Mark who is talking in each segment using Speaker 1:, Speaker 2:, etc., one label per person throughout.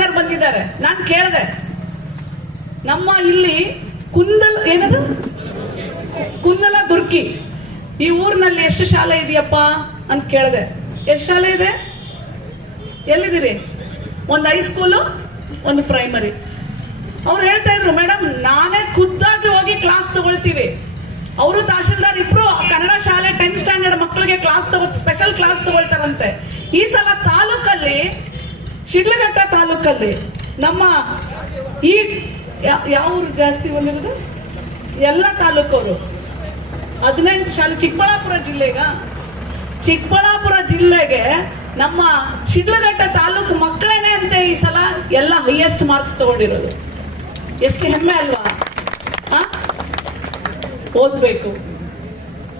Speaker 1: sir ಬಂದಿದ್ದಾರೆ ನಾನು ಕೇಳಿದೆ ನಮ್ಮ ಇಲ್ಲಿ ಕುಂದಲ್ ಏನದು ಕುಂದಲ ಗುರ್ಕಿ ಈ ಊರಿನಲ್ಲಿ ಎಷ್ಟು ಶಾಲೆ ಇದೆಯಪ್ಪ ಅಂತ ಕೇಳಿದೆ ಎಷ್ಟು ಶಾಲೆ ಇದೆ ಎಲ್ಲಿದ್ದೀರಿ ಒಂದು ಹೈಸ್ಕೂಲು ಒಂದು ಪ್ರೈಮರಿ ಅವ್ರು ಹೇಳ್ತಾ ಇದ್ರು ಮೇಡಮ್ ನಾನೇ ಖುದ್ದಾಗಿ ಹೋಗಿ ಕ್ಲಾಸ್ ತಗೊಳ್ತೀವಿ ಅವರು ತಹಶೀಲ್ದಾರ್ ಇಬ್ರು ಕನ್ನಡ ಶಾಲೆ ಟೆಂತ್ ಸ್ಟ್ಯಾಂಡರ್ಡ್ ಮಕ್ಕಳಿಗೆ ಕ್ಲಾಸ್ ತಗೋ ಸ್ಪೆಷಲ್ ಕ್ಲಾಸ್ ತಗೊಳ್ತಾರಂತೆ ಈ ಸಲ ಶಿಡ್ಲಘಟ್ಟ ತಾಲೂಕಲ್ಲಿ ನಮ್ಮ ಈ ಯಾವ ಊರು ಜಾಸ್ತಿ ಬಂದಿರೋದು ಎಲ್ಲ ತಾಲೂಕವರು ಹದಿನೆಂಟು ಶಾಲೆ ಚಿಕ್ಕಬಳ್ಳಾಪುರ ಜಿಲ್ಲೆಗ ಚಿಕ್ಕಬಳ್ಳಾಪುರ ಜಿಲ್ಲೆಗೆ ನಮ್ಮ ಶಿಡ್ಲಘಟ್ಟ ತಾಲೂಕು ಮಕ್ಕಳೇನೆ ಅಂತ ಈ ಸಲ ಎಲ್ಲ ಹೈಯೆಸ್ಟ್ ಮಾರ್ಕ್ಸ್ ತಗೊಂಡಿರೋದು ಎಷ್ಟು ಹೆಮ್ಮೆ ಅಲ್ವಾ ಓದಬೇಕು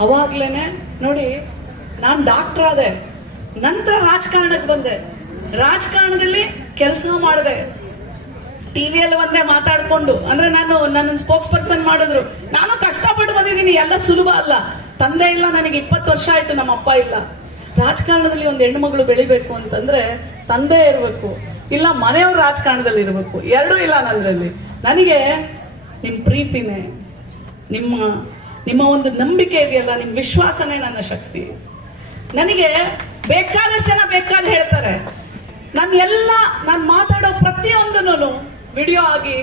Speaker 1: ಅವಾಗ್ಲೇನೆ ನೋಡಿ ನಾನು ಡಾಕ್ಟರ್ ಆದೆ ನಂತರ ರಾಜಕಾರಣಕ್ಕೆ ಬಂದೆ ರಾಜಕಾರಣದಲ್ಲಿ ಕೆಲಸ ಮಾಡಿದೆ ಟಿವಿಯಲ್ಲಿ ಒಂದೇ ಮಾತಾಡ್ಕೊಂಡು ಅಂದ್ರೆ ನಾನು ನನ್ನ ಸ್ಪೋಕ್ಸ್ ಪರ್ಸನ್ ಮಾಡಿದ್ರು ನಾನು ಕಷ್ಟಪಟ್ಟು ಬಂದಿದ್ದೀನಿ ಎಲ್ಲ ಸುಲಭ ಅಲ್ಲ ತಂದೆ ಇಲ್ಲ ನನಗೆ ಇಪ್ಪತ್ತು ವರ್ಷ ಆಯ್ತು ನಮ್ಮ ಅಪ್ಪ ಇಲ್ಲ ರಾಜಕಾರಣದಲ್ಲಿ ಒಂದು ಹೆಣ್ಣು ಮಗಳು ಬೆಳಿಬೇಕು ಅಂತಂದ್ರೆ ತಂದೆ ಇರಬೇಕು ಇಲ್ಲ ಮನೆಯವ್ರ ರಾಜಕಾರಣದಲ್ಲಿ ಇರಬೇಕು ಎರಡೂ ಇಲ್ಲ ನನ್ನದ್ರಲ್ಲಿ ನನಗೆ ನಿಮ್ಮ ಪ್ರೀತಿನೇ ನಿಮ್ಮ ನಿಮ್ಮ ಒಂದು ನಂಬಿಕೆ ಇದೆಯಲ್ಲ ನಿಮ್ಮ ವಿಶ್ವಾಸನೇ ನನ್ನ ಶಕ್ತಿ ನನಗೆ ಬೇಕಾದಷ್ಟು ಜನ ಬೇಕಾದ ಹೇಳ್ತಾರೆ ನನ್ನ ಎಲ್ಲ ನಾನು ಮಾತಾಡೋ ಪ್ರತಿಯೊಂದನ್ನು ವಿಡಿಯೋ ಆಗಿ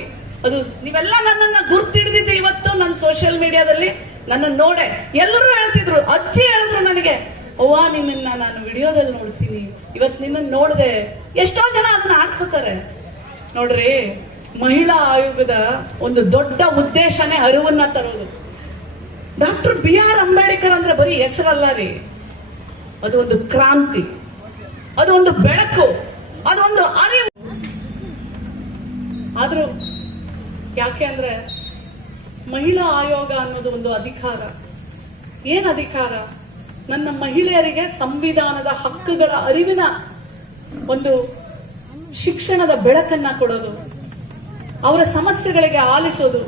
Speaker 1: ಅದು ನೀವೆಲ್ಲ ನನ್ನನ್ನ ಗುರ್ತಿಡ್ದಿದ್ದು ಇವತ್ತು ನನ್ನ ಸೋಷಿಯಲ್ ಮೀಡಿಯಾದಲ್ಲಿ ನನ್ನ ನೋಡೆ ಎಲ್ಲರೂ ಹೇಳ್ತಿದ್ರು ಅಜ್ಜಿ ಹೇಳಿದ್ರು ನನಗೆ ಓ ನಿನ್ನ ನಾನು ವಿಡಿಯೋದಲ್ಲಿ ನೋಡ್ತೀನಿ ಇವತ್ತು ನಿನ್ನ ನೋಡಿದೆ ಎಷ್ಟೋ ಜನ ಅದನ್ನ ಆಡ್ಕೋತಾರೆ ನೋಡ್ರಿ ಮಹಿಳಾ ಆಯೋಗದ ಒಂದು ದೊಡ್ಡ ಉದ್ದೇಶನೇ ಅರಿವನ್ನ ತರೋದು ಡಾಕ್ಟರ್ ಬಿ ಆರ್ ಅಂಬೇಡ್ಕರ್ ಅಂದ್ರೆ ಬರೀ ಹೆಸರಲ್ಲ ರೀ ಅದು ಒಂದು ಕ್ರಾಂತಿ ಅದು ಒಂದು ಬೆಳಕು ಅದೊಂದು ಅರಿವು ಆದ್ರೂ ಯಾಕೆ ಅಂದ್ರೆ ಮಹಿಳಾ ಆಯೋಗ ಅನ್ನೋದು ಒಂದು ಅಧಿಕಾರ ಏನ್ ಅಧಿಕಾರ ನನ್ನ ಮಹಿಳೆಯರಿಗೆ ಸಂವಿಧಾನದ ಹಕ್ಕುಗಳ ಅರಿವಿನ ಒಂದು ಶಿಕ್ಷಣದ ಬೆಳಕನ್ನ ಕೊಡೋದು ಅವರ ಸಮಸ್ಯೆಗಳಿಗೆ ಆಲಿಸೋದು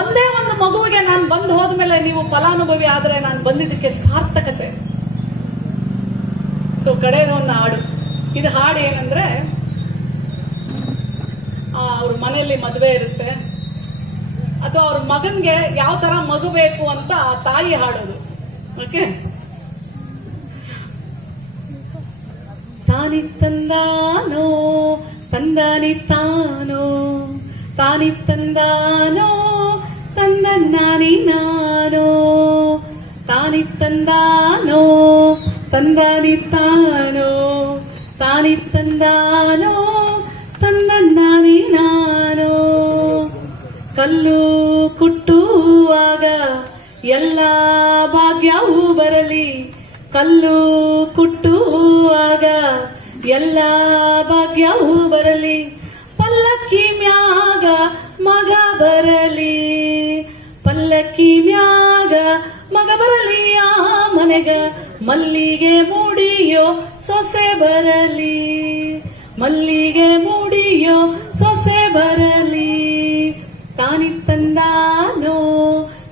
Speaker 1: ಒಂದೇ ಒಂದು ಮಗುವಿಗೆ ನಾನು ಬಂದು ಹೋದ್ಮೇಲೆ ನೀವು ಫಲಾನುಭವಿ ಆದರೆ ನಾನು ಬಂದಿದ್ದಕ್ಕೆ ಸಾರ್ಥಕತೆ ಸೊ ಕಡೆಯದು ಒಂದು ಹಾಡು ಇದು ಹಾಡು ಏನಂದ್ರೆ ಅವ್ರ ಮನೆಯಲ್ಲಿ ಮದುವೆ ಇರುತ್ತೆ ಅಥವಾ ಅವ್ರ ಮಗನಿಗೆ ಯಾವ ತರ ಮಗು ಬೇಕು ಅಂತ ತಾಯಿ ಹಾಡೋದು ಓಕೆ
Speaker 2: ತಾನಿ ತಂದಾನೋ ತಂದಾನಿ ತಾನೋ ತಾನಿ ತಂದಾನೋ ತಂದ ನಾನಿ ನಾನೋ ತಾನಿ ತಂದಾನೋ ತಂದಾನಿ ತಾನೋ ನಾನಿ ತಂದಾನೋ ನಾನು ನಾನೋ ಕಲ್ಲು ಕುಟ್ಟುವಾಗ ಎಲ್ಲ ಭಾಗ್ಯವೂ ಬರಲಿ ಕಲ್ಲು ಕುಟ್ಟುವಾಗ ಎಲ್ಲ ಭಾಗ್ಯವೂ ಬರಲಿ ಪಲ್ಲಕ್ಕಿ ಮ್ಯಾಗ ಮಗ ಬರಲಿ ಪಲ್ಲಕ್ಕಿ ಮ್ಯಾಗ ಮಗ ಬರಲಿ ಆ ಮನೆಗ ಮಲ್ಲಿಗೆ ಮೂಡಿಯೋ ಸೊಸೆ ಬರಲಿ ಮಲ್ಲಿಗೆ ಮುಡಿಯೋ ಸೊಸೆ ಬರಲಿ ತಾನಿತ್ತಂದಾನೋ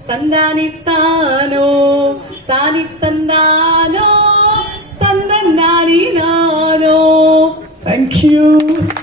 Speaker 2: ತಂದಾನಿತ್ತಾನೋ ತಾನಿತ್ತಂದಾನೋ ತಂದನ್ನಾನಿ ನಾನೋ ಥ್ಯಾಂಕ್ ಯು